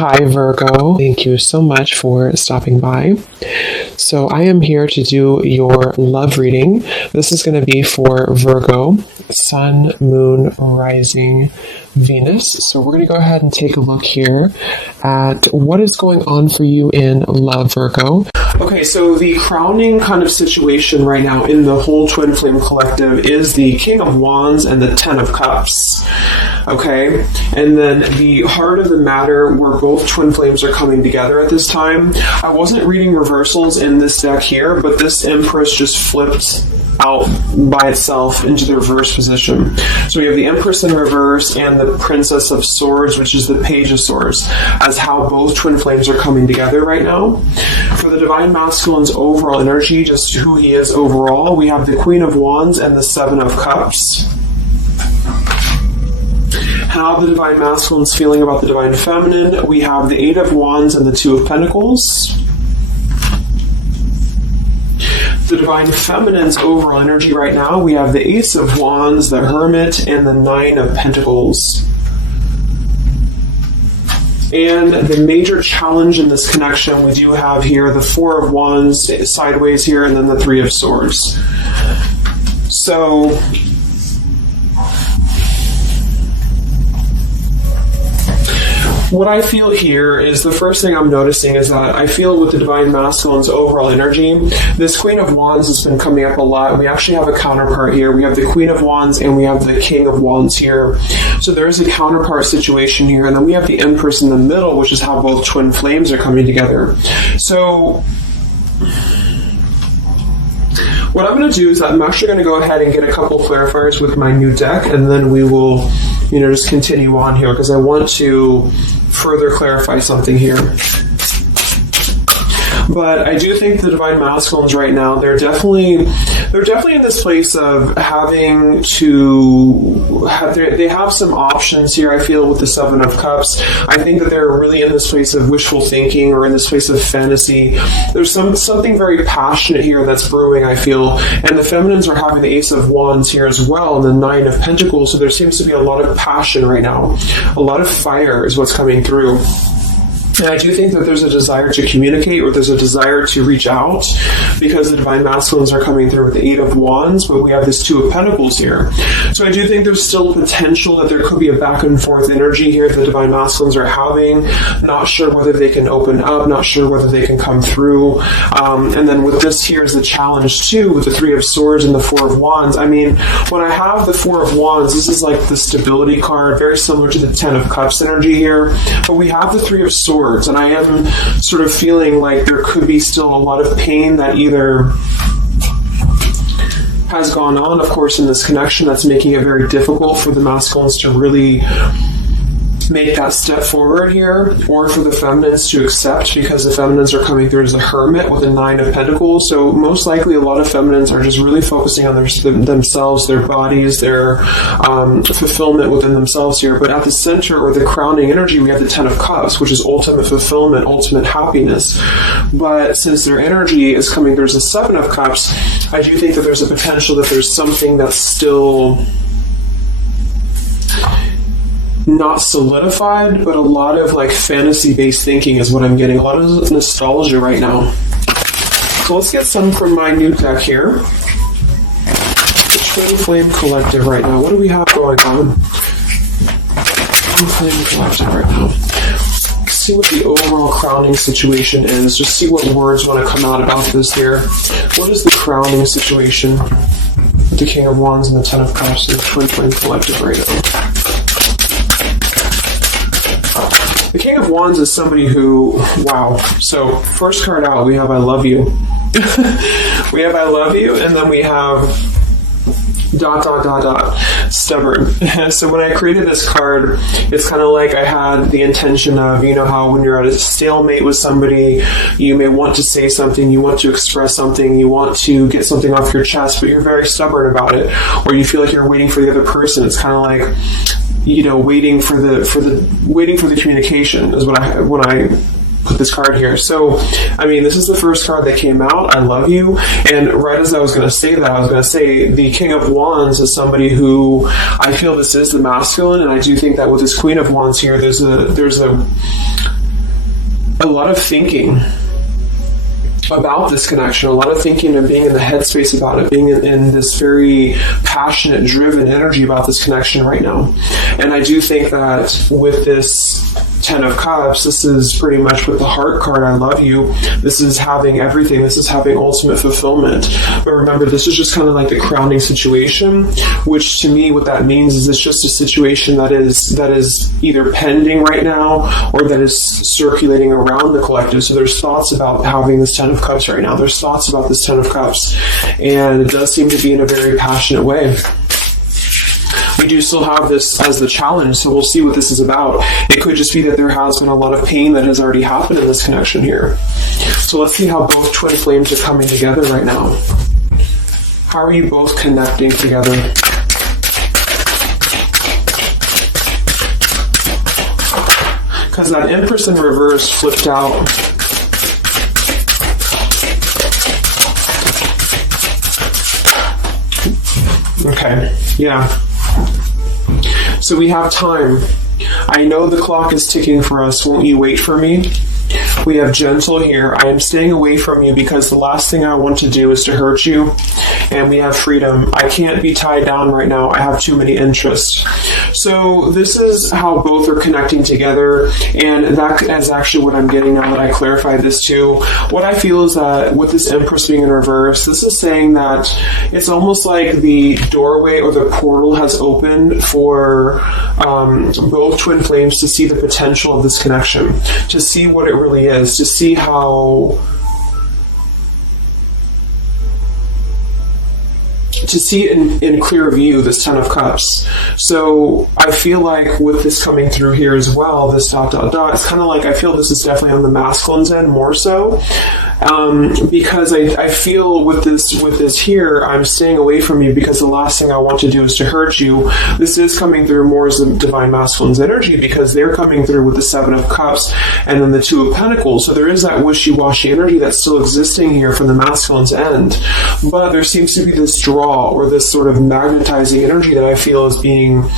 Hi, Virgo. Thank you so much for stopping by. So I am here to do your love reading. This is going to be for Virgo, Sun, Moon, Rising, Venus. So we're going to go ahead and take a look here at what is going on for you in love, Virgo. Okay, so the crowning kind of situation right now in the whole Twin Flame Collective is the King of Wands and the Ten of Cups. Okay, and then the heart of the matter where both Twin Flames are coming together at this time. I wasn't reading reversals in this deck here, but this Empress just flipped out by itself into the reverse position. So we have the Empress in reverse and the Princess of Swords, which is the Page of Swords, as how both Twin Flames are coming together right now. For the Divine Masculine's overall energy, just who he is overall, we have the Queen of Wands and the Seven of Cups. How the Divine Masculine's feeling about the Divine Feminine, we have the Eight of Wands and the Two of Pentacles. The Divine Feminine's overall energy right now, we have the Ace of Wands, the Hermit, and the Nine of Pentacles. And the major challenge in this connection, we do have here the Four of Wands sideways here, and then the Three of Swords. So what I feel here is the first thing I'm noticing is that I feel with the Divine Masculine's overall energy, this Queen of Wands has been coming up a lot. We actually have a counterpart here. We have the Queen of Wands and we have the King of Wands here. So there is a counterpart situation here. And then we have the Empress in the middle, which is how both Twin Flames are coming together. So what I'm going to do is I'm actually going to go ahead and get a couple clarifiers with my new deck, and then we will, just continue on here because I want to further clarify something here. But I do think the Divine Masculines right now, they're definitely in this place of having to have they have some options here, I feel, with the Seven of Cups. I think that they're really in this place of wishful thinking or in this place of fantasy. There's something very passionate here that's brewing, I feel. And the Feminines are having the Ace of Wands here as well and the Nine of Pentacles. So there seems to be a lot of passion right now. A lot of fire is what's coming through. And I do think that there's a desire to communicate or there's a desire to reach out because the Divine Masculines are coming through with the Eight of Wands, but we have this Two of Pentacles here. So I do think there's still potential that there could be a back and forth energy here that the Divine Masculines are having. Not sure whether they can open up, not sure whether they can come through. And then with this here is the challenge too with the Three of Swords and the Four of Wands. I mean, when I have the Four of Wands, this is like the stability card, very similar to the Ten of Cups energy here. But we have the Three of Swords. And I am sort of feeling like there could be still a lot of pain that either has gone on, of course, in this connection that's making it very difficult for the masculines to really make that step forward here, or for the feminines to accept, because the feminines are coming through as a Hermit with a Nine of Pentacles. So most likely a lot of feminines are just really focusing on themselves, their bodies, their fulfillment within themselves here. But at the center or the crowning energy, we have the Ten of Cups, which is ultimate fulfillment, ultimate happiness. But since their energy is coming through as a Seven of Cups, I do think that there's a potential that there's something that's still not solidified, but a lot of like fantasy-based thinking is what I'm getting. A lot of nostalgia right now. So let's get some from my new deck here. The Twin Flame Collective right now. What do we have going on? Twin Flame Collective right now. See what the overall crowning situation is. Just see what words want to come out about this here. What is the crowning situation with the King of Wands and the Ten of Cups and the Twin Flame Collective right now? The King of Wands is somebody who, wow. So first card out, we have I love you. We have I love you, and then we have ... stubborn. So when I created this card, it's kind of like I had the intention of, how when you're at a stalemate with somebody, you may want to say something, you want to express something, you want to get something off your chest, but you're very stubborn about it, or you feel like you're waiting for the other person. It's kind of like, waiting for the communication is when I put this card here. So, I mean, this is the first card that came out, I love you, and right as I was going to say that, I was going to say the King of Wands is somebody who I feel this is the masculine, and I do think that with this Queen of Wands here, there's a a lot of thinking about this connection, a lot of thinking and being in the headspace about it, being in this very passionate, driven energy about this connection right now. And I do think that with this Ten of Cups, this is pretty much with the heart card, I love you. This is having everything. This is having ultimate fulfillment. But remember, this is just kind of like the crowning situation, which to me, what that means is it's just a situation that is either pending right now or that is circulating around the collective. So there's thoughts about having this Ten of Cups right now. There's thoughts about this Ten of Cups. And it does seem to be in a very passionate way. We do still have this as the challenge, so we'll see what this is about. It could just be that there has been a lot of pain that has already happened in this connection here. So let's see how both twin flames are coming together right now. How are you both connecting together? Because that Empress in reverse flipped out. Okay, yeah. So we have time. I know the clock is ticking for us. Won't you wait for me? We have gentle here. I am staying away from you because the last thing I want to do is to hurt you. And we have freedom. I can't be tied down right now. I have too many interests. So this is how both are connecting together. And that is actually what I'm getting now that I clarified this too. What I feel is that with this Empress being in reverse, this is saying that it's almost like the doorway or the portal has opened for both twin flames to see the potential of this connection, to see what it really is, to see how... to see it in clear view, this Ten of Cups. So I feel like with this coming through here as well, this ... it's kind of like I feel this is definitely on the masculine's end more so. Because I feel with this here, I'm staying away from you because the last thing I want to do is to hurt you. This is coming through more as the Divine Masculine's energy because they're coming through with the Seven of Cups and then the Two of Pentacles. So there is that wishy-washy energy that's still existing here from the masculine's end. But there seems to be this draw or this sort of magnetizing energy that I feel is being...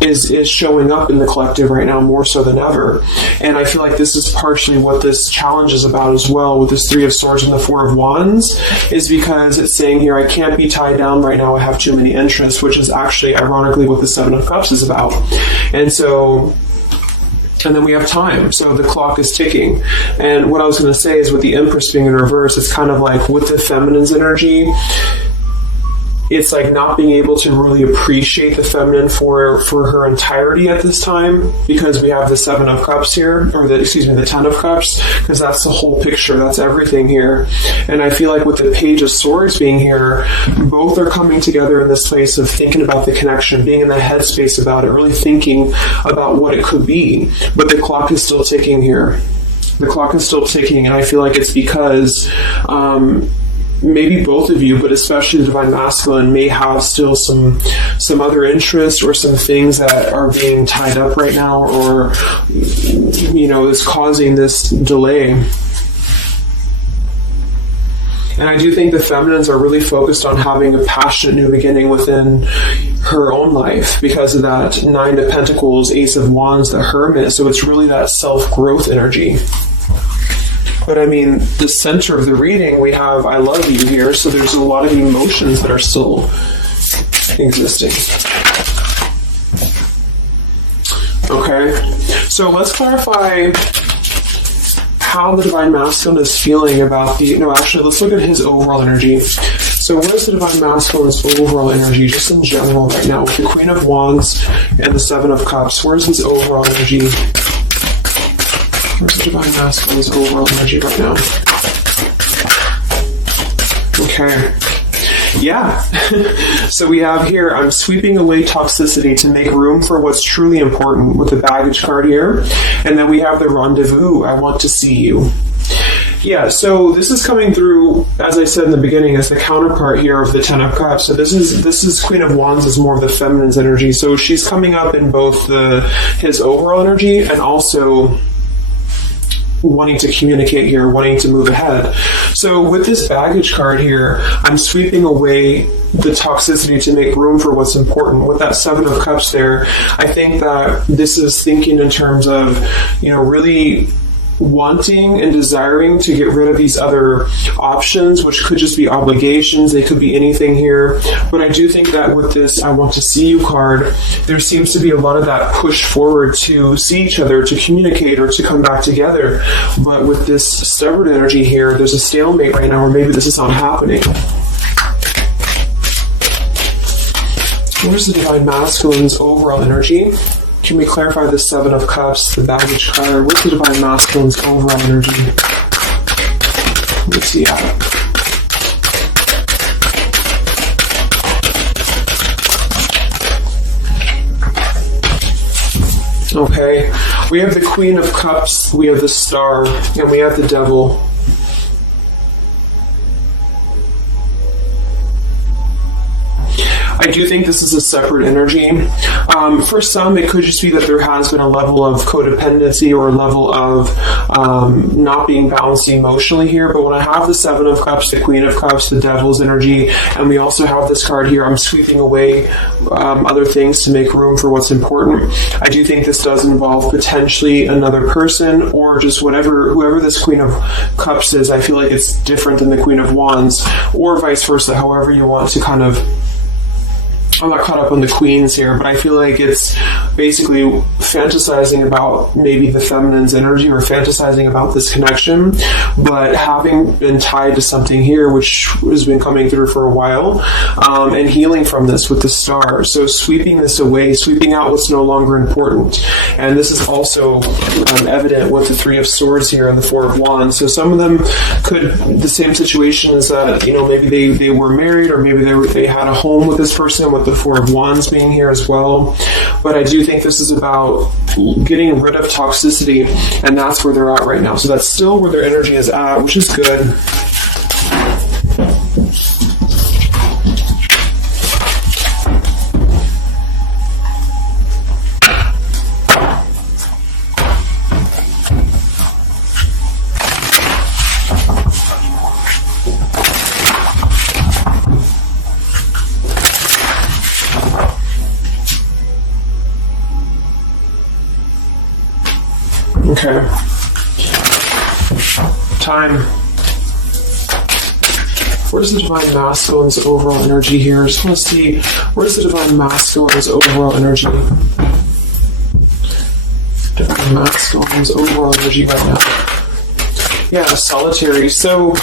is showing up in the collective right now more so than ever. And I feel like this is partially what this challenge is about as well with this Three of Swords and the Four of Wands, is because it's saying here, I can't be tied down right now, I have too many interests, which is actually ironically what the Seven of Cups is about. And then we have time, so the clock is ticking. And what I was going to say is with the Empress being in reverse, it's kind of like with the feminine's energy, it's like not being able to really appreciate the feminine for her entirety at this time, because we have the Seven of Cups here, or the Ten of Cups, because that's the whole picture, that's everything here. And I feel like with the Page of Swords being here, both are coming together in this place of thinking about the connection, being in the headspace about it, really thinking about what it could be. But the clock is still ticking here. The clock is still ticking, and I feel like it's because maybe both of you, but especially the Divine Masculine, may have still some other interests or some things that are being tied up right now, or is causing this delay. And I do think the feminines are really focused on having a passionate new beginning within her own life because of that Nine of Pentacles, Ace of Wands, the Hermit. So it's really that self-growth energy. But I mean, the center of the reading, we have I love you here, so there's a lot of emotions that are still existing. Okay, so let's clarify how the Divine Masculine is feeling about let's look at his overall energy. So where's the Divine Masculine's overall energy, just in general right now, with the Queen of Wands and the Seven of Cups? Where's his overall energy? Where's the Divine Masculine's overall energy right now? Okay. Yeah. So we have here, I'm sweeping away toxicity to make room for what's truly important, with the baggage card here. And then we have the rendezvous, I want to see you. Yeah, so this is coming through, as I said in the beginning, as the counterpart here of the Ten of Cups. So this is Queen of Wands is more of the feminine's energy. So she's coming up in both his overall energy and also wanting to communicate here, wanting to move ahead. So with this baggage card here, I'm sweeping away the toxicity to make room for what's important. With that Seven of Cups there, I think that this is thinking in terms of, really wanting and desiring to get rid of these other options, which could just be obligations. They could be anything here. But I do think that with this I want to see you card, there seems to be a lot of that push forward to see each other, to communicate, or to come back together. But with this stubborn energy here, there's a stalemate right now, or maybe this is not happening. Where's the Divine Masculine's overall energy? Can we clarify the Seven of Cups, the baggage card? What's the Divine Masculine's overall energy? Let's see how. Okay, we have the Queen of Cups, we have the Star, and we have the Devil. I do think this is a separate energy. For some, it could just be that there has been a level of codependency or a level of not being balanced emotionally here. But when I have the Seven of Cups, the Queen of Cups, the Devil's energy, and we also have this card here, I'm sweeping away other things to make room for what's important. I do think this does involve potentially another person, or just whoever this Queen of Cups is. I feel like it's different than the Queen of Wands, or vice versa, however you want to kind of... I'm not caught up on the queens here, but I feel like it's basically fantasizing about maybe the feminine's energy, or fantasizing about this connection, but having been tied to something here which has been coming through for a while, and healing from this with the Star. So sweeping this away, sweeping out what's no longer important. And this is also evident with the Three of Swords here and the Four of Wands. So some of them could, the same situation is that, maybe they were married, or maybe they had a home with this person, with the Four of Wands being here as well. But I do think this is about getting rid of toxicity, and that's where they're at right now. So that's still where their energy is at, which is good. Okay. Time. Where's the Divine Masculine's overall energy here? I just want to see, where's the Divine Masculine's overall energy? Divine Masculine's overall energy right now. Yeah, Solitary. So...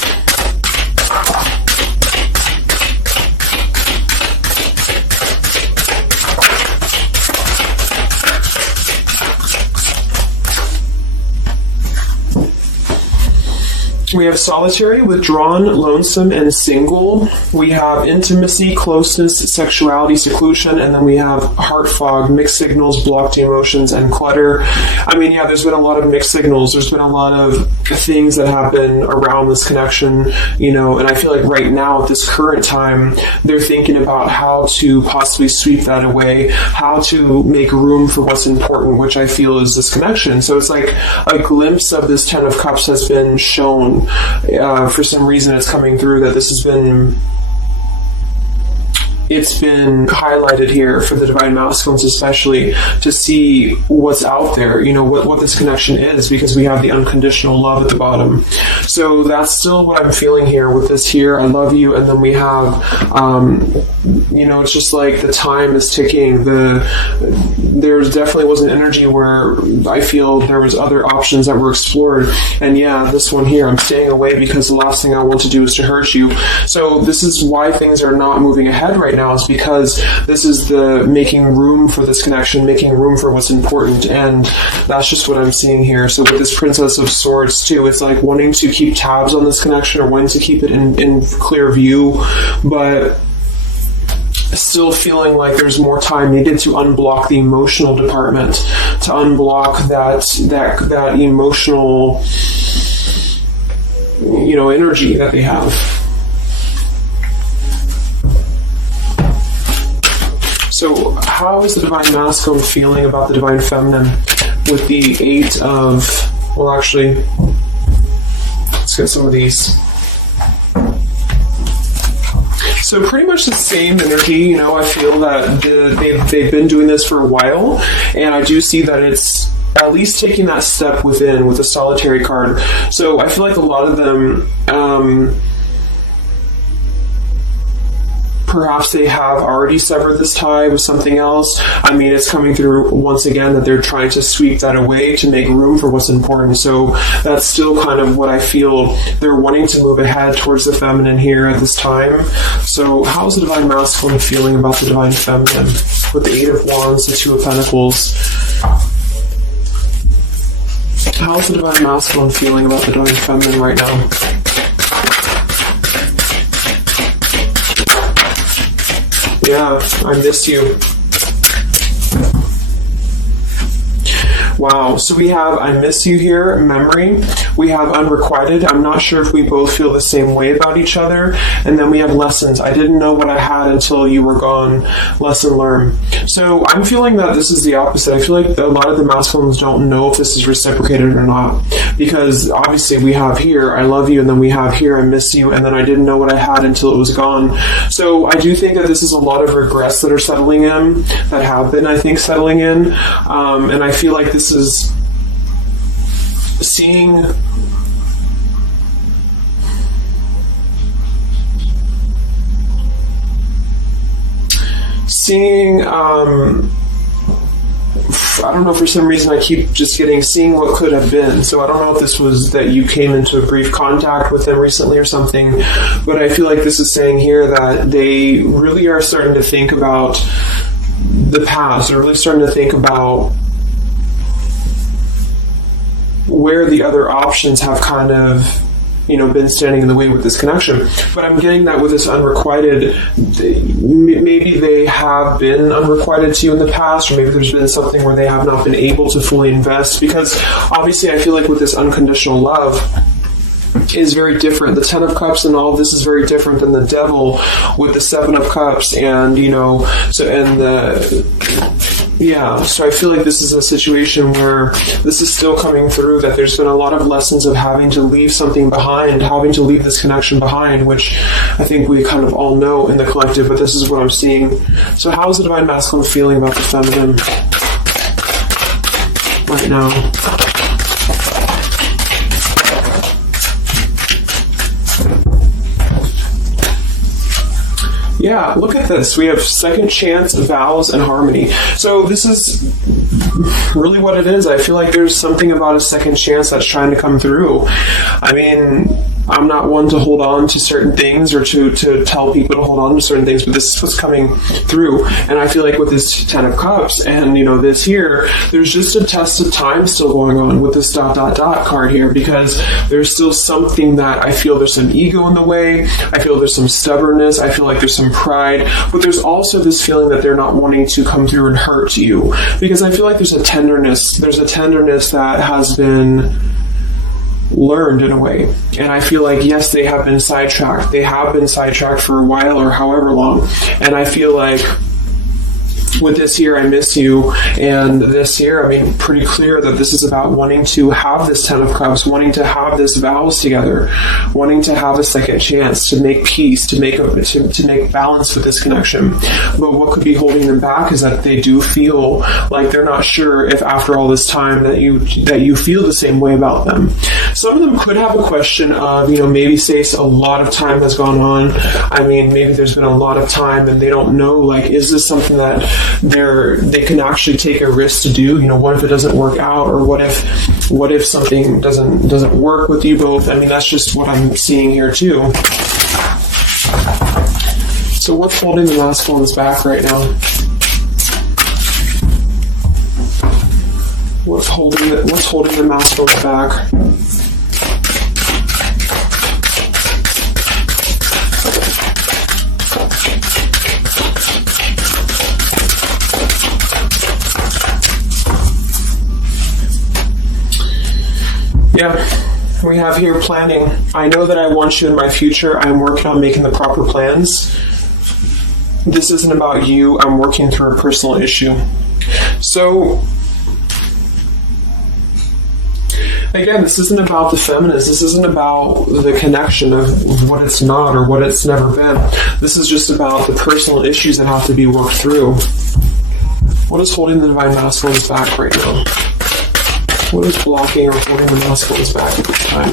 we have solitary, withdrawn, lonesome, and single. We have intimacy, closeness, sexuality, seclusion, and then we have heart fog, mixed signals, blocked emotions, and clutter. I mean, yeah, there's been a lot of mixed signals. There's been a lot of things that have been around this connection, and I feel like right now at this current time, they're thinking about how to possibly sweep that away, how to make room for what's important, which I feel is this connection. So it's like a glimpse of this Ten of Cups has been shown. For some reason it's coming through that this has been highlighted here for the Divine Masculines, especially to see what's out there, what this connection is, because we have the unconditional love at the bottom. So that's still what I'm feeling here with this here. I love you. And then we have, it's just like the time is ticking. There definitely was an energy where I feel there was other options that were explored. And yeah, this one here, I'm staying away because the last thing I want to do is to hurt you. So this is why things are not moving ahead right now, is because this is the making room for this connection, making room for what's important, and that's just what I'm seeing here. So with this Princess of Swords too, it's like wanting to keep tabs on this connection, or wanting to keep it in clear view, but still feeling like there's more time needed to unblock the emotional department, to unblock that emotional energy that they have. So how is the Divine Masculine feeling about the Divine Feminine with the Eight of... Well, actually, let's get some of these. So pretty much the same energy. I feel that they've been doing this for a while, and I do see that it's at least taking that step within with the Solitary card. So I feel like a lot of them, perhaps they have already severed this tie with something else. I mean, it's coming through once again that they're trying to sweep that away to make room for what's important. So that's still kind of what I feel. They're wanting to move ahead towards the feminine here at this time. So how's the Divine Masculine feeling about the Divine Feminine? With the Eight of Wands, the Two of Pentacles. How's the Divine Masculine feeling about the Divine Feminine right now? Yeah, I miss you. Wow, so we have I miss you here, memory. We have unrequited. I'm not sure if we both feel the same way about each other. And then we have lessons. I didn't know what I had until you were gone. Lesson learned. So I'm feeling that this is the opposite. I feel like a lot of the masculines don't know if this is reciprocated or not. Because obviously we have here, I love you, and then we have here, I miss you, and then I didn't know what I had until it was gone. So I do think that this is a lot of regrets that are settling in, that have been, I think, settling in. And I feel like this is seeing I don't know, for some reason I keep just seeing what could have been. So I don't know if this was that you came into a brief contact with them recently or something, but I feel like this is saying here that they really are starting to think about the past. They're really starting to think about where the other options have kind of, been standing in the way with this connection. But I'm getting that with this unrequited, maybe they have been unrequited to you in the past, or maybe there's been something where they have not been able to fully invest, because obviously I feel like with this unconditional love is very different. The Ten of Cups and all of this is very different than the Devil with the Seven of Cups, and so I feel like this is a situation where this is still coming through, that there's been a lot of lessons of having to leave something behind, having to leave this connection behind, which I think we kind of all know in the collective, but this is what I'm seeing. So how is the Divine Masculine feeling about the feminine right now? Yeah, look at this. We have second chance, vows, and harmony. So this is really what it is. I feel like there's something about a second chance that's trying to come through. I mean, I'm not one to hold on to certain things or to tell people to hold on to certain things, but this is what's coming through. And I feel like with this Ten of Cups and, this here, there's just a test of time still going on with this ... card here, because there's still something that I feel there's some ego in the way. I feel there's some stubbornness. I feel like there's some pride, but there's also this feeling that they're not wanting to come through and hurt you, because I feel like there's a tenderness that has been learned in a way. And I feel like, yes, they have been sidetracked. They have been sidetracked for a while or however long. And I feel like with this here, I miss you, and this here, pretty clear that this is about wanting to have this Ten of Cups, wanting to have this vows together, wanting to have a second chance to make peace, to make balance with this connection. But what could be holding them back is that they do feel like they're not sure if after all this time that you feel the same way about them. Some of them could have a question of, maybe say a lot of time has gone on. Maybe there's been a lot of time and they don't know, is this something that they can actually take a risk to do? What if it doesn't work out, or what if something doesn't work with you both? That's just what I'm seeing here too. So what's holding the masculines back right now? What's holding the masculines back? Yeah, we have here planning. I know that I want you in my future. I'm working on making the proper plans. This isn't about you. I'm working through a personal issue. So, again, this isn't about the feminist. This isn't about the connection of what it's not or what it's never been. This is just about the personal issues that have to be worked through. What is holding the Divine Masculines back right now? What is blocking or holding the masculines back at this time?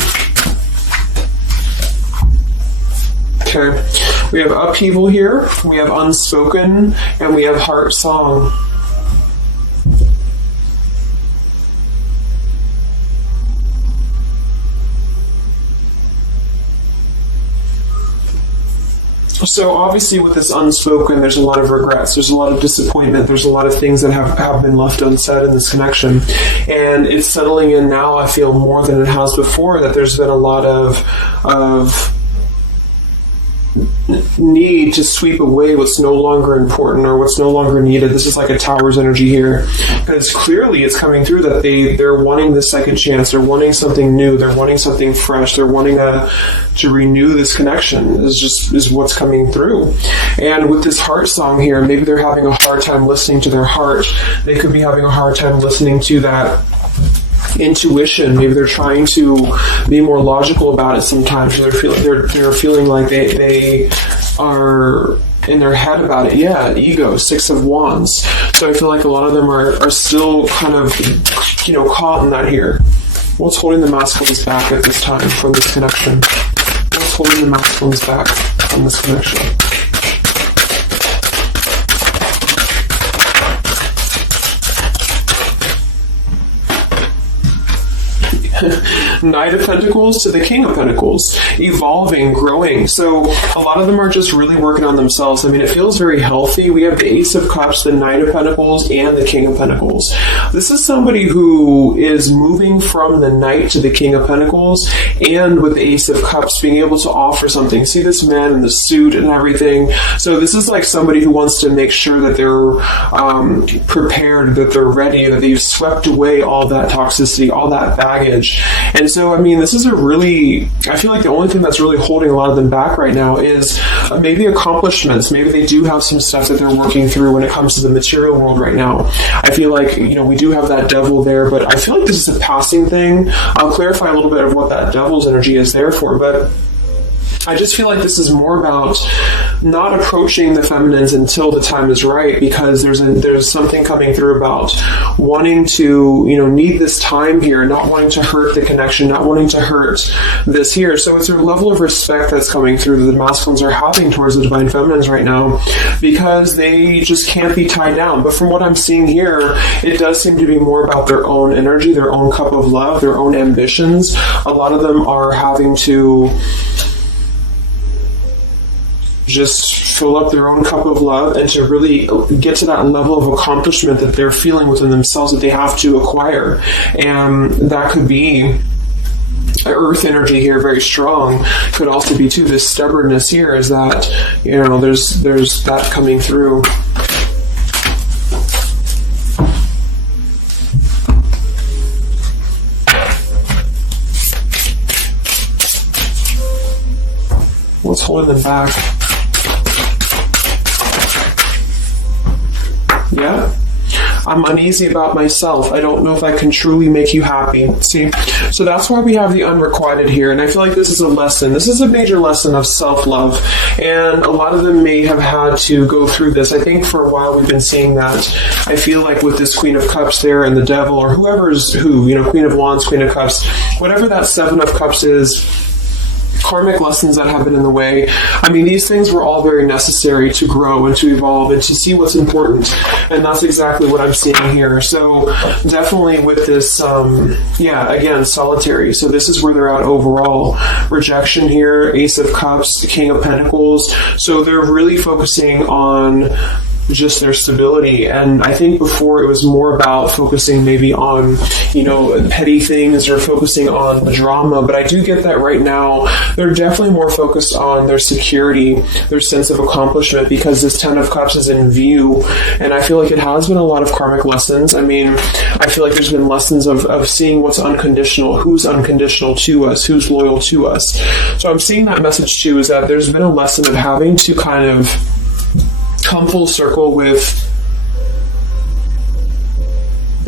Okay, we have upheaval here, we have unspoken, and we have heart song. So obviously with this unspoken, there's a lot of regrets, there's a lot of disappointment, there's a lot of things that have been left unsaid in this connection. And it's settling in now, I feel, more than it has before, that there's been a lot of need to sweep away what's no longer important or what's no longer needed. This is like a Tower's energy here, because clearly it's coming through that they're wanting the second chance, they're wanting something new, they're wanting something fresh, they're wanting to renew this connection is what's coming through. And with this heart song here, maybe they're having a hard time listening to their heart. They could be having a hard time listening to that intuition. Maybe they're trying to be more logical about it sometimes. They're feeling like they are in their head about it. Yeah, ego, 6 of Wands. So I feel like a lot of them are still kind of, caught in that here. What's holding the masculines back at this time from this connection? What's holding the masculines back from this connection? Knight of Pentacles to the King of Pentacles, evolving, growing. So a lot of them are just really working on themselves. I mean, it feels very healthy. We have the Ace of Cups, the Knight of Pentacles, and the King of Pentacles. This is somebody who is moving from the Knight to the King of Pentacles, and with the Ace of Cups being able to offer something. See this man in the suit and everything. So this is like somebody who wants to make sure that they're prepared, that they're ready, that they've swept away all that toxicity, all that baggage. And so, I mean, this is I feel like the only thing that's really holding a lot of them back right now is maybe accomplishments. Maybe they do have some stuff that they're working through when it comes to the material world right now. I feel like, we do have that devil there, but I feel like this is a passing thing. I'll clarify a little bit of what that devil's energy is there for, but I just feel like this is more about not approaching the feminines until the time is right, because there's something coming through about wanting to, need this time here, not wanting to hurt the connection, not wanting to hurt this here. So it's a level of respect that's coming through that the masculines are having towards the divine feminines right now, because they just can't be tied down. But from what I'm seeing here, it does seem to be more about their own energy, their own cup of love, their own ambitions. A lot of them are having to just fill up their own cup of love and to really get to that level of accomplishment that they're feeling within themselves that they have to acquire. And that could be earth energy here, very strong. Could also be too this stubbornness here, is that there's that coming through. What's holding them back? Yeah. I'm uneasy about myself. I don't know if I can truly make you happy. See? So that's why we have the unrequited here. And I feel like this is a lesson. This is a major lesson of self-love. And a lot of them may have had to go through this. I think for a while we've been seeing that. I feel like with this Queen of Cups there and the Devil, or whoever's who, Queen of Wands, Queen of Cups, whatever that Seven of Cups is, karmic lessons that have been in the way. I mean, these things were all very necessary to grow and to evolve and to see what's important. And that's exactly what I'm seeing here. So definitely with this, again, solitary. So this is where they're at overall. Rejection here, Ace of Cups, King of Pentacles. So they're really focusing on just their stability. And I think before it was more about focusing maybe on, petty things or focusing on drama. But I do get that right now they're definitely more focused on their security, their sense of accomplishment, because this Ten of Cups is in view. And I feel like it has been a lot of karmic lessons. I mean, I feel like there's been lessons of seeing what's unconditional, who's unconditional to us, who's loyal to us. So I'm seeing that message too, is that there's been a lesson of having to kind of come full circle with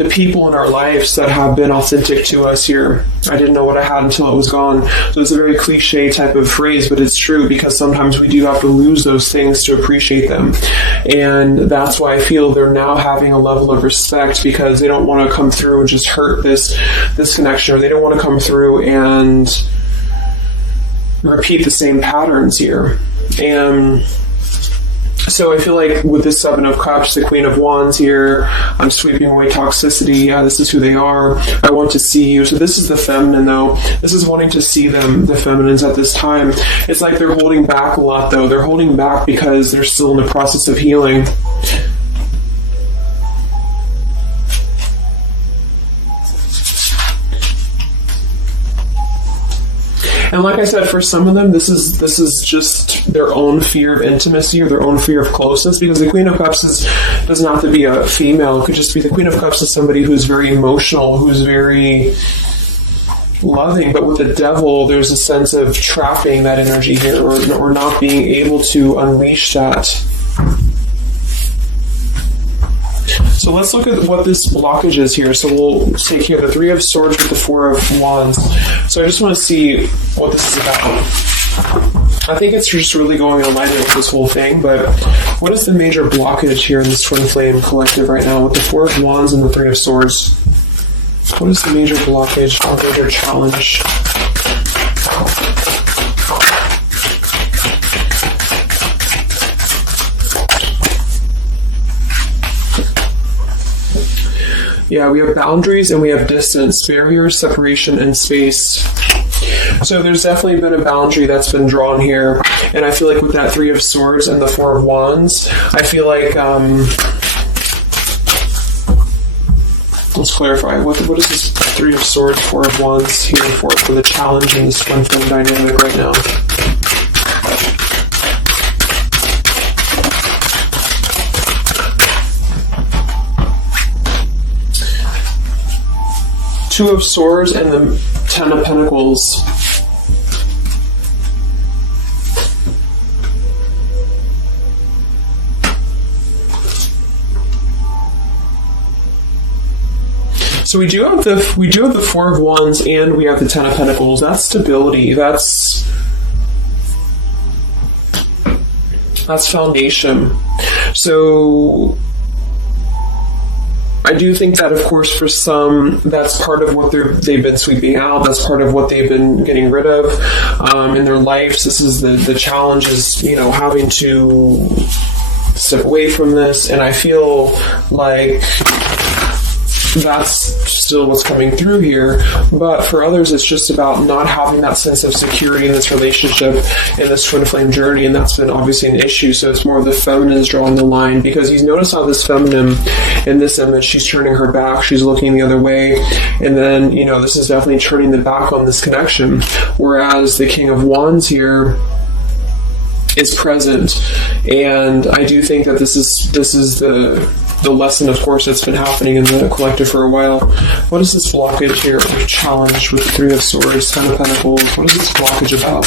the people in our lives that have been authentic to us here. I didn't know what I had until it was gone. So it's a very cliche type of phrase, but it's true, because sometimes we do have to lose those things to appreciate them. And that's why I feel they're now having a level of respect, because they don't want to come through and just hurt this connection, or they don't want to come through and repeat the same patterns here. And so I feel like with this Seven of Cups, the Queen of Wands here, I'm sweeping away toxicity. Yeah, this is who they are. I want to see you. So this is the feminine, though. This is wanting to see them, the feminines, at this time. It's like they're holding back a lot, though. They're holding back because they're still in the process of healing. And like I said, for some of them, this is just their own fear of intimacy, or their own fear of closeness, because the Queen of Cups doesn't have to be a female. It could just be the Queen of Cups is somebody who's very emotional, who's very loving. But with the Devil, there's a sense of trapping that energy here, or not being able to unleash that. So let's look at what this blockage is here. So we'll take here the Three of Swords with the Four of Wands. So I just want to see what this is about. I think it's just really going in alignment with this whole thing, but what is the major blockage here in this Twin Flame collective right now with the Four of Wands and the Three of Swords? What is the major blockage or major challenge? Yeah, we have boundaries and we have distance, barriers, separation, and space. So there's definitely been a boundary that's been drawn here. And I feel like with that Three of Swords and the Four of Wands, I feel like, let's clarify, what is this Three of Swords, Four of Wands here for the challenge in this Twin Flame dynamic right now? Two of Swords and the Ten of Pentacles. So we do have the Four of Wands and we have the Ten of Pentacles. That's stability. That's foundation. So I do think that, of course, for some, that's part of what they've been sweeping out. That's part of what they've been getting rid of in their lives. This is the challenge is, having to step away from this. And I feel like that's still what's coming through here. But for others, it's just about not having that sense of security in this relationship, in this Twin Flame journey, and that's been obviously an issue. So it's more of the feminines drawing the line, because you notice how this feminine in this image, she's turning her back, she's looking the other way, and then, this is definitely turning the back on this connection, whereas the King of Wands here is present. And I do think that this is the lesson, of course, that's been happening in the collective for a while. What is this blockage here, or challenge with Three of Swords, Ten of Pentacles? What is this blockage about?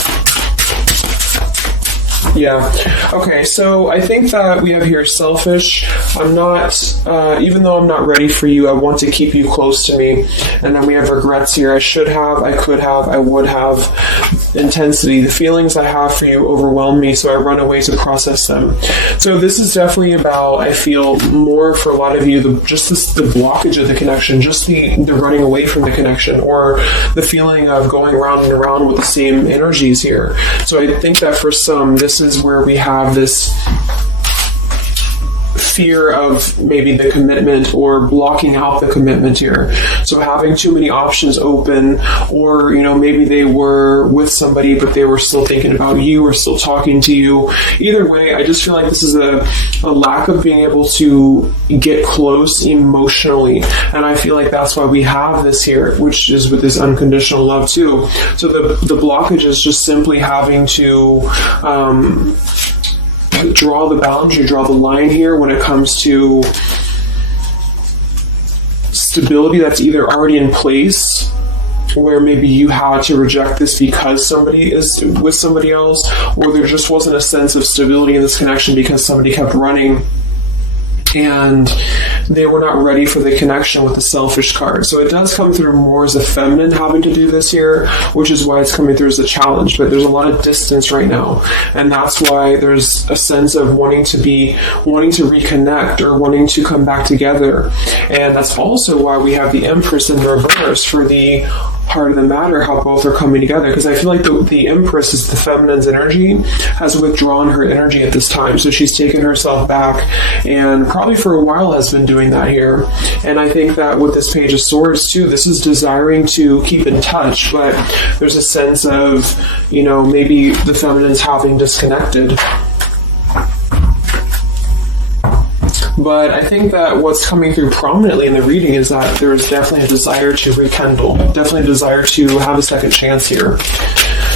Yeah. Okay, so I think that we have here selfish. I'm not, even though I'm not ready for you, I want to keep you close to me. And then we have regrets here. I should have, I could have, I would have. Intensity. The feelings I have for you overwhelm me, so I run away to process them. So this is definitely about, I feel, more for a lot of you, the blockage of the connection, just the running away from the connection, or the feeling of going around and around with the same energies here. So I think that for some, this is where we have this fear of maybe the commitment, or blocking out the commitment here. So having too many options open, or maybe they were with somebody but they were still thinking about you, or still talking to you. Either way, I just feel like this is a lack of being able to get close emotionally, and I feel like that's why we have this here, which is with this unconditional love too. So the blockage is just simply having to draw the boundary, draw the line here when it comes to stability that's either already in place, where maybe you had to reject this because somebody is with somebody else, or there just wasn't a sense of stability in this connection because somebody kept running and they were not ready for the connection with the selfish card. So it does come through more as a feminine having to do this here, which is why it's coming through as a challenge. But there's a lot of distance right now, and that's why there's a sense of wanting to reconnect or wanting to come back together. And that's also why we have the Empress in reverse for the heart of the matter, how both are coming together, because I feel like the Empress is the feminine's energy, has withdrawn her energy at this time, so she's taken herself back, and probably for a while has been doing that here. And I think that with this Page of Swords too, this is desiring to keep in touch, but there's a sense of, maybe the feminine's having disconnected. But I think that what's coming through prominently in the reading is that there's definitely a desire to rekindle, definitely a desire to have a second chance here.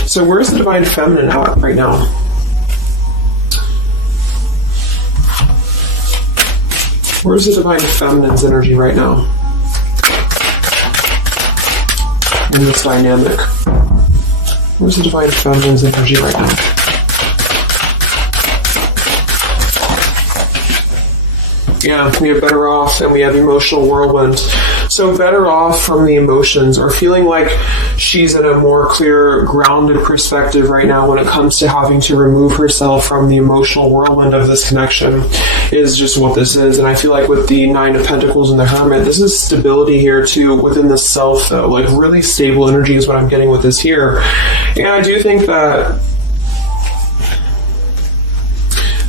So where's the Divine Feminine at right now? Where's the Divine Feminine's energy right now in this dynamic? Where's the Divine Feminine's energy right now? Yeah, we have better off, and we have emotional whirlwind. So better off from the emotions, or feeling like she's in a more clear, grounded perspective right now when it comes to having to remove herself from the emotional whirlwind of this connection, is just what this is. And I feel like with the Nine of Pentacles and the Hermit, this is stability here too within the self, though. Like really stable energy is what I'm getting with this here. And I do think that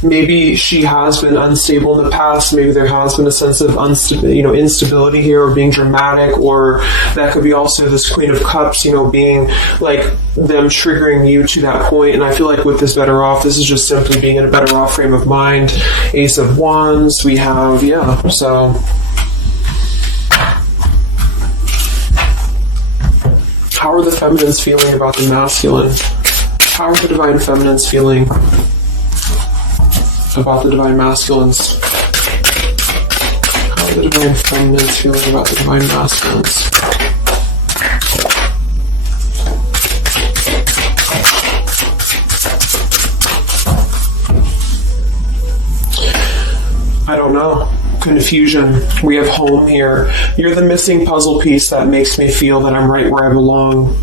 maybe she has been unstable in the past. Maybe there has been a sense of instability here, or being dramatic, or that could be also this Queen of Cups, being like them triggering you to that point. And I feel like with this better off, this is just simply being in a better off frame of mind. Ace of Wands, we have, so how are the feminines feeling about the masculine? How are the Divine Feminines feeling about the Divine Masculines? How are the Divine Feminines feeling about the Divine Masculines? I don't know. Confusion. We have home here. You're the missing puzzle piece that makes me feel that I'm right where I belong.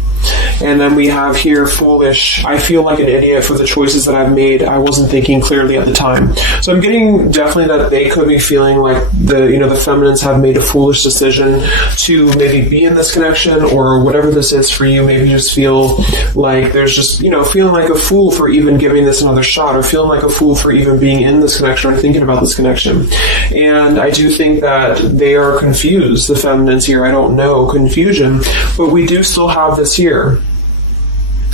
And then we have here foolish. I feel like an idiot for the choices that I've made. I wasn't thinking clearly at the time. So I'm getting definitely that they could be feeling like the feminines have made a foolish decision to maybe be in this connection, or whatever this is for you. Maybe just feel like there's just, feeling like a fool for even giving this another shot, or feeling like a fool for even being in this connection or thinking about this connection. And I do think that they are confused, the feminines here. I don't know, confusion, but we do still have this here.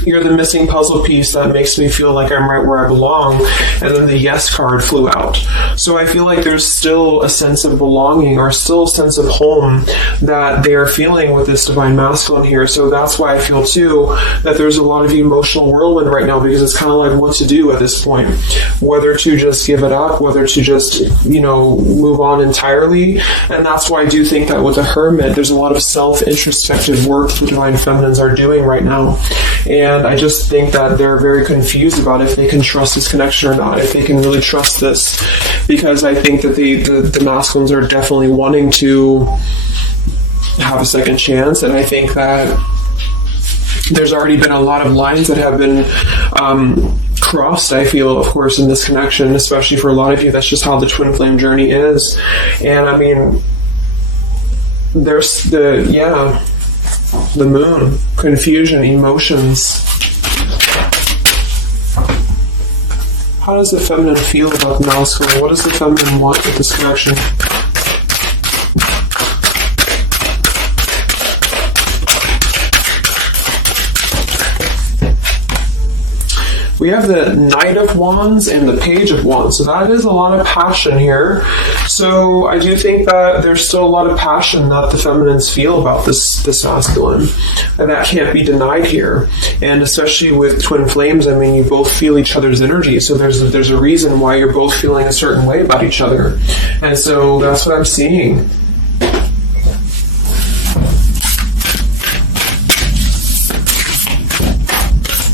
You're the missing puzzle piece that makes me feel like I'm right where I belong. And then the yes card flew out. So I feel like there's still a sense of belonging, or still a sense of home that they are feeling with this Divine Masculine here. So that's why I feel too that there's a lot of emotional whirlwind right now, because it's kind of like what to do at this point. Whether to just give it up, whether to just, move on entirely. And that's why I do think that with the Hermit, there's a lot of self-introspective work the Divine Feminines are doing right now. And I just think that they're very confused about if they can trust this connection or not, if they can really trust this, because I think that the masculines are definitely wanting to have a second chance. And I think that there's already been a lot of lines that have been crossed, I feel, of course, in this connection, especially for a lot of you. That's just how the twin flame journey is. And I mean, there's the moon, confusion, emotions. How does the feminine feel about the masculine? What does the feminine want with this connection? We have the Knight of Wands and the Page of Wands. So that is a lot of passion here. So I do think that there's still a lot of passion that the feminines feel about this masculine. And that can't be denied here. And especially with twin flames, I mean, you both feel each other's energy. So there's a reason why you're both feeling a certain way about each other. And so that's what I'm seeing.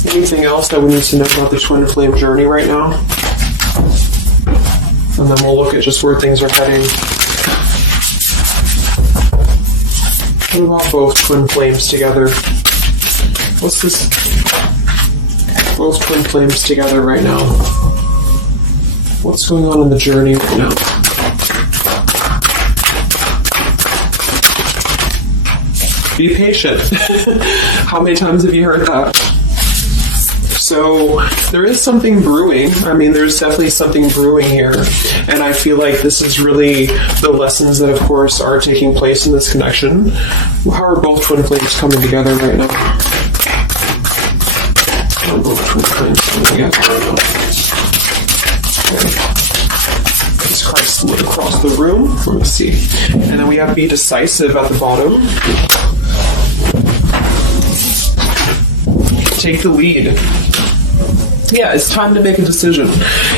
Anything else that we need to know about the twin flame journey right now? and then we'll look at just where things are heading. What about both twin flames together? What's this? Both twin flames together right now. What's going on in the journey right now? Be patient. How many times have you heard that? So there is something brewing. I mean, there's definitely something brewing here. And I feel like this is really the lessons that, of course, are taking place in this connection. How are both twin flames coming together right now? How are both twin flames coming together right now? Okay. Let's Christ look across the room. Let me see. And then we have be decisive at the bottom. Take the lead. Yeah, it's time to make a decision.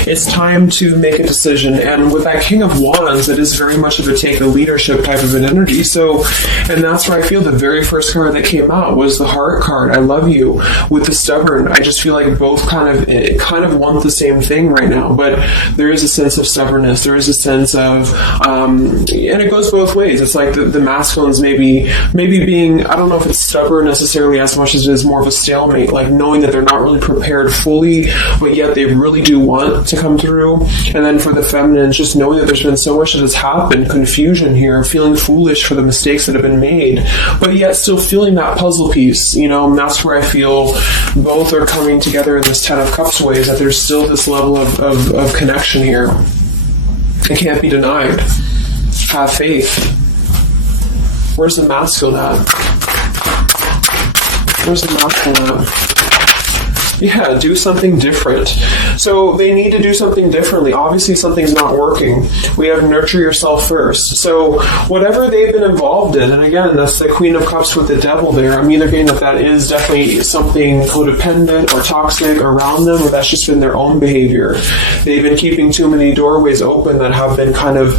It's time to make a decision. And with that King of Wands, it is very much of a take a leadership type of an energy. So, and that's where I feel the very first card that came out was the Heart card. I love you. With the Stubborn, I just feel like both kind of want the same thing right now. But there is a sense of stubbornness. There is a sense of, and it goes both ways. It's like the masculines maybe being, I don't know if it's stubborn necessarily as much as it is more of a stalemate, like knowing that they're not really prepared fully, but yet they really do want to come through. And then for the feminines, just knowing that there's been so much that has happened, confusion here, feeling foolish for the mistakes that have been made, but yet still feeling that puzzle piece, and that's where I feel both are coming together in this Ten of Cups ways, that there's still this level of connection here. It can't be denied. Have faith. Where's the masculine at? Where's the masculine at? Yeah, do something different. So they need to do something differently. Obviously, something's not working. We have nurture yourself first. So whatever they've been involved in, and again, that's the Queen of Cups with the Devil there. I'm either getting that is definitely something codependent or toxic around them, or that's just been their own behavior. They've been keeping too many doorways open that have been kind of...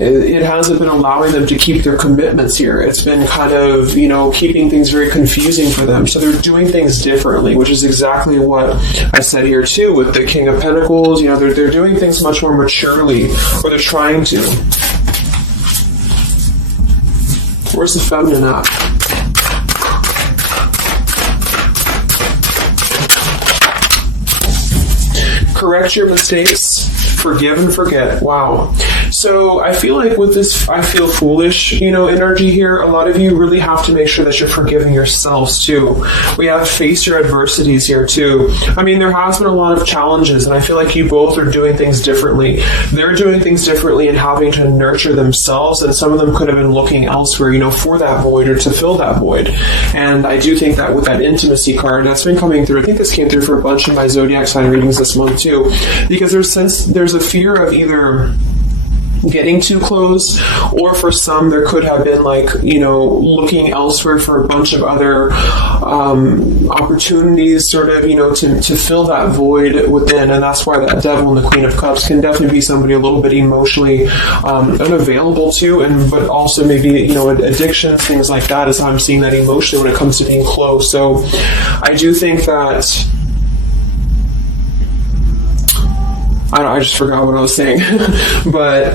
It hasn't been allowing them to keep their commitments here. It's been kind of, keeping things very confusing for them. So they're doing things differently, which is exactly what I said here too with the King of Pentacles. They're doing things much more maturely, or they're trying to. Where's the feminine at? Correct your mistakes. Forgive and forget. Wow. So I feel like with this, I feel foolish, energy here. A lot of you really have to make sure that you're forgiving yourselves too. We have face your adversities here too. I mean, there has been a lot of challenges, and I feel like you both are doing things differently. They're doing things differently and having to nurture themselves, and some of them could have been looking elsewhere, for that void or to fill that void. And I do think that with that intimacy card, that's been coming through. I think this came through for a bunch of my zodiac sign readings this month too, because there's a fear of either getting too close, or for some there could have been looking elsewhere for a bunch of other opportunities sort of to fill that void within. And that's why that Devil and the Queen of Cups can definitely be somebody a little bit emotionally unavailable to, but also maybe addiction, things like that is how I'm seeing that emotionally when it comes to being close. So I do think that I just forgot what I was saying. But,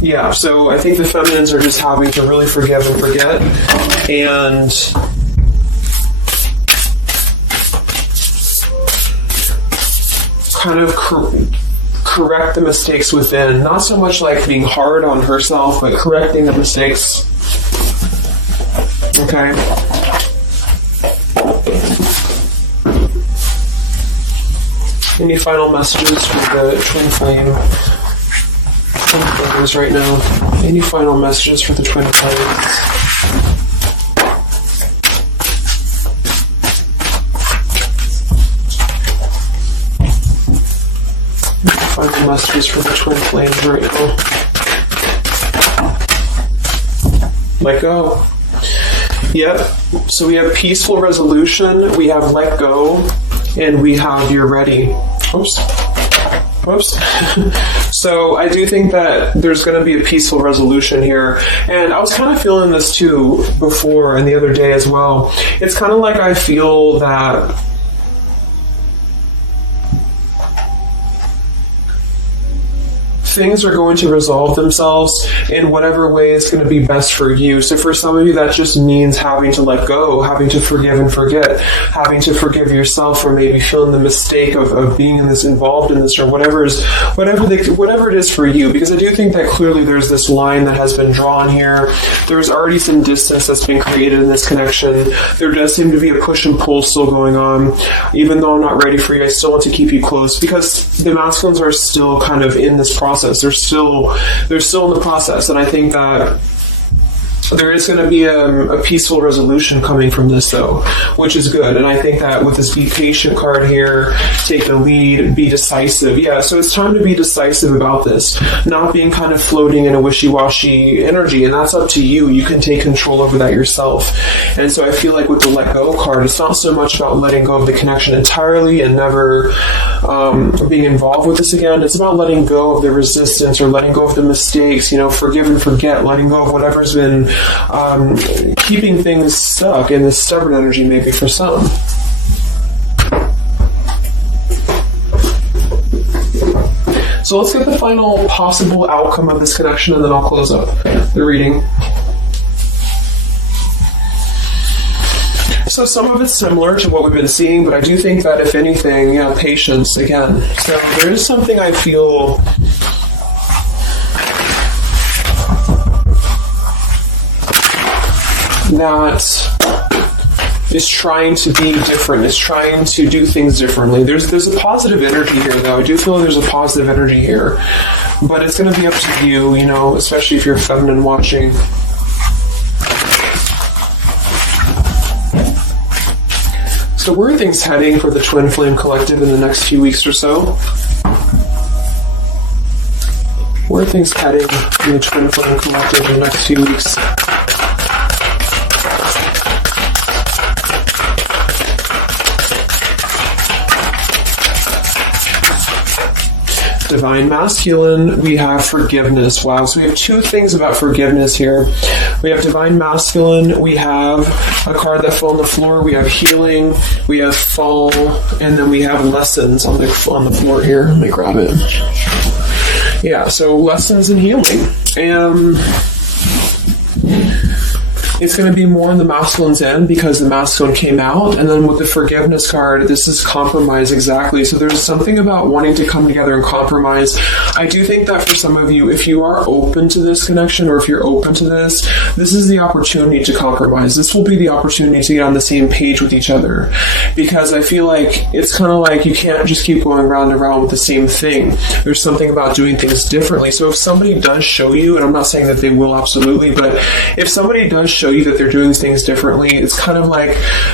yeah, so I think the feminines are just having to really forgive and forget. And kind of correct the mistakes within. Not so much like being hard on herself, but correcting the mistakes. Okay? Any final messages for the twin flames right now? Any final messages for the twin flames? Final messages for the twin flames right now. Let go. Yep. So we have peaceful resolution. We have let go. And we have you're ready. Oops. So I do think that there's going to be a peaceful resolution here. And I was kind of feeling this too before and the other day as well. It's kind of like I feel that things are going to resolve themselves in whatever way is going to be best for you. So for some of you, that just means having to let go, having to forgive and forget, having to forgive yourself for maybe feeling the mistake of being in this, involved in this, or whatever it is for you. Because I do think that clearly there's this line that has been drawn here. There's already some distance that's been created in this connection. There does seem to be a push and pull still going on. Even though I'm not ready for you, I still want to keep you close, because the masculines are still kind of in this process. They're still in the process, and I think that there is going to be a peaceful resolution coming from this, though, which is good. And I think that with this be patient card here, take the lead, be decisive. Yeah, so it's time to be decisive about this, not being kind of floating in a wishy-washy energy. And that's up to you. You can take control over that yourself. And so I feel like with the let go card, it's not so much about letting go of the connection entirely and never being involved with this again. It's about letting go of the resistance, or letting go of the mistakes, forgive and forget, letting go of whatever's been keeping things stuck in this stubborn energy, maybe for some. So let's get the final possible outcome of this connection, and then I'll close up the reading. So some of it's similar to what we've been seeing, but I do think that if anything, patience again. So there is something I feel that is trying to be different, is trying to do things differently. There's a positive energy here, though. I do feel there's a positive energy here, but it's going to be up to you, especially if you're feminine watching. So where are things heading for the Twin Flame Collective in the next few weeks or so? Where are things heading in the Twin Flame Collective in the next few weeks? Divine Masculine, we have forgiveness. Wow, so we have two things about forgiveness here. We have Divine Masculine, we have a card that fell on the floor, we have healing, we have fall, and then we have lessons on the floor here. Let me grab it. Yeah, so lessons and healing. It's going to be more on the masculine's end because the masculine came out. And then with the forgiveness card, this is compromise, exactly. So there's something about wanting to come together and compromise. I do think that for some of you, if you are open to this connection, or if you're open to this is the opportunity to compromise. This will be the opportunity to get on the same page with each other. Because I feel like it's kind of like you can't just keep going round and round with the same thing. There's something about doing things differently. So if somebody does show you, and I'm not saying that they will absolutely, but if somebody does show you that they're doing things differently, it's kind of like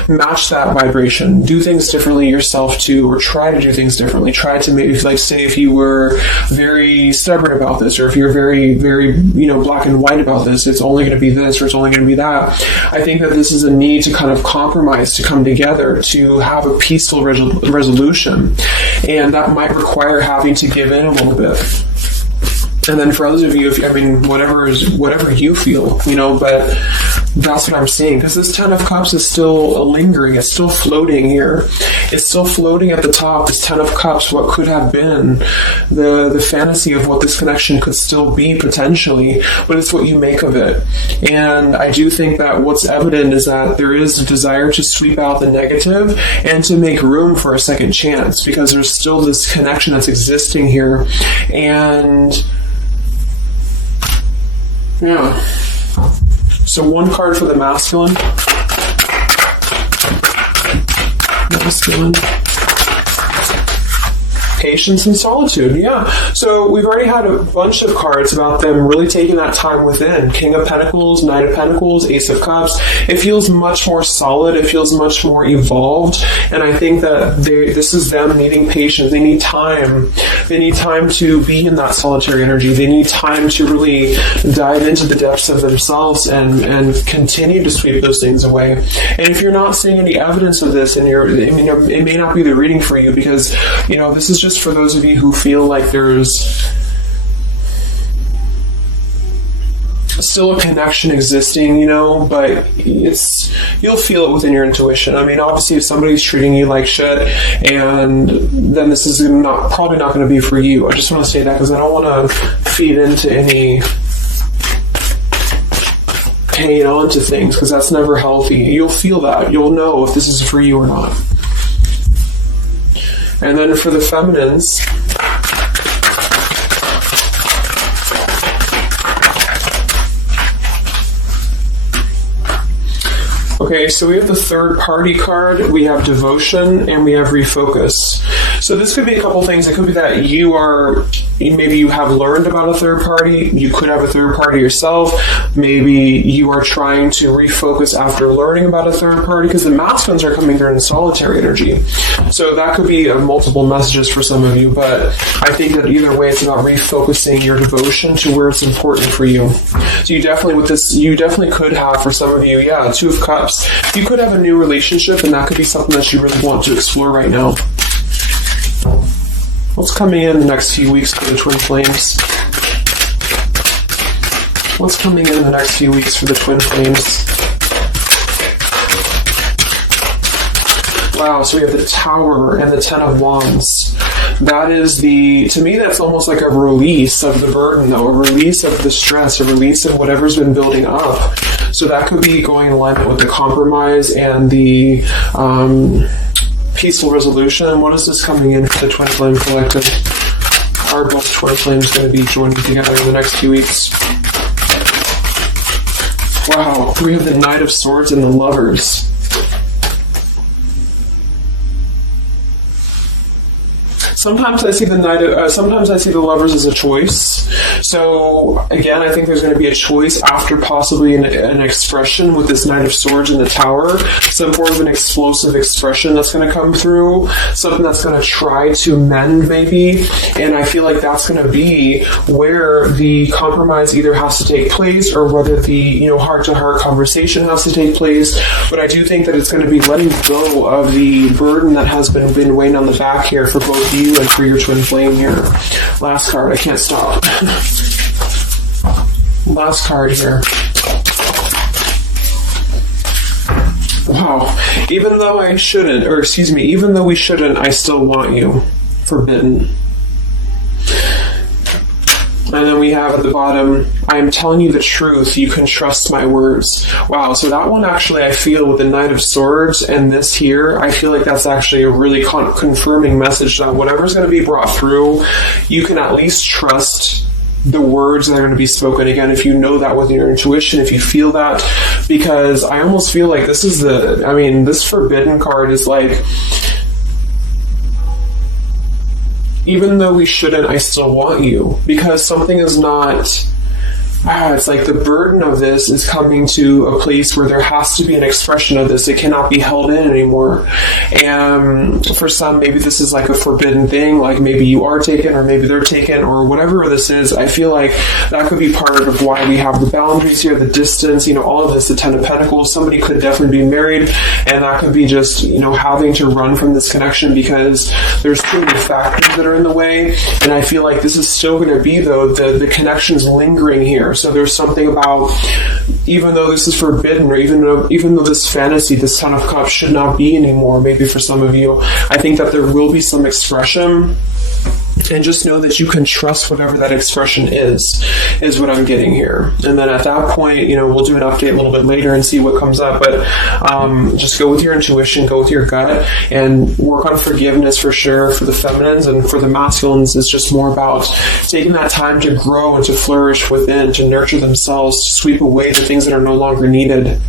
match that vibration. Do things differently yourself too, or try to do things differently. Try to maybe, like, say if you were very stubborn about this, or if you're very, very, black and white about this, it's only going to be this, or it's only going to be that. I think that this is a need to kind of compromise, to come together, to have a peaceful resolution. And that might require having to give in a little bit. And then for others of you, whatever you feel, but that's what I'm seeing. Because this Ten of Cups is still lingering. It's still floating here. It's still floating at the top. This Ten of Cups, what could have been the fantasy of what this connection could still be potentially, but it's what you make of it. And I do think that what's evident is that there is a desire to sweep out the negative and to make room for a second chance, because there's still this connection that's existing here. And yeah. So one card for the masculine. Patience and solitude, yeah. So we've already had a bunch of cards about them really taking that time within. King of Pentacles, Knight of Pentacles, Ace of Cups. It feels much more solid. It feels much more evolved. And I think that this is them needing patience. They need time. They need time to be in that solitary energy. They need time to really dive into the depths of themselves and continue to sweep those things away. And if you're not seeing any evidence of this, and it may not be the reading for you, because this is just for those of you who feel like there's still a connection existing, but you'll feel it within your intuition. I mean, obviously, if somebody's treating you like shit, and then this is probably not going to be for you. I just want to say that because I don't want to feed into any hanging on to things, because that's never healthy. You'll feel that. You'll know if this is for you or not. And then for the feminines, okay, so we have the third party card, we have devotion, and we have refocus. So this could be a couple things. It could be that maybe you have learned about a third party. You could have a third party yourself. Maybe you are trying to refocus after learning about a third party, because the masculines are coming through in solitary energy. So that could be multiple messages for some of you, but I think that either way, it's about refocusing your devotion to where it's important for you. So you definitely could have, for some of you, Two of Cups. You could have a new relationship, and that could be something that you really want to explore right now. What's coming in the next few weeks for the twin flames? What's coming in the next few weeks for the twin flames? Wow, so we have the Tower and the Ten of Wands. That is to me, that's almost like a release of the burden, though, a release of the stress, a release of whatever's been building up. So that could be going in alignment with the compromise and the peaceful resolution. What is this coming in for the Twin Flame Collective? Are both Twin Flames going to be joining together in the next few weeks? Wow, we have the Knight of Swords and the Lovers. Sometimes I see the Lovers as a choice. So again, I think there's going to be a choice after possibly an expression with this Knight of Swords in the Tower. Some form of an explosive expression that's going to come through. Something that's going to try to mend, maybe. And I feel like that's going to be where the compromise either has to take place, or whether the heart-to-heart conversation has to take place. But I do think that it's going to be letting go of the burden that has been weighing on the back here for both you and for your twin flame here. Last card, I can't stop. Last card here. Wow. Even though we shouldn't, I still want you. Forbidden. And then we have at the bottom, I am telling you the truth, you can trust my words. Wow, so that one actually, I feel with the Knight of Swords and this here, I feel like that's actually a really confirming message that whatever's going to be brought through, you can at least trust the words that are going to be spoken. Again, if you know that with your intuition, if you feel that, because I almost feel like this Forbidden card is like, even though we shouldn't, I still want you. Because something is not... it's like the burden of this is coming to a place where there has to be an expression of this. It cannot be held in anymore. And for some, maybe this is like a forbidden thing, like maybe you are taken or maybe they're taken or whatever this is. I feel like that could be part of why we have the boundaries here, the distance, all of this, the Ten of Pentacles. Somebody could definitely be married, and that could be just, having to run from this connection because there's too many factors that are in the way. And I feel like this is still going to be, though, the connection's lingering here. So there's something about, even though this is forbidden, or even though this fantasy, this Ten of Cups should not be anymore, maybe for some of you, I think that there will be some expression. And just know that you can trust whatever that expression is what I'm getting here. And then at that point, we'll do an update a little bit later and see what comes up. But just go with your intuition, go with your gut, and work on forgiveness for sure for the feminines. And for the masculines, it's just more about taking that time to grow and to flourish within, to nurture themselves, to sweep away the things that are no longer needed.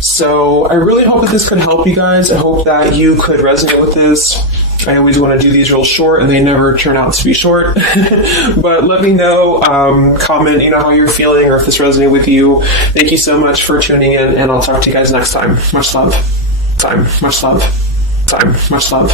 So I really hope that this could help you guys. I hope that you could resonate with this. I always want to do these real short, and they never turn out to be short. But let me know, comment, how you're feeling, or if this resonated with you. Thank you so much for tuning in, and I'll talk to you guys next time. Much love. Much love. Much love.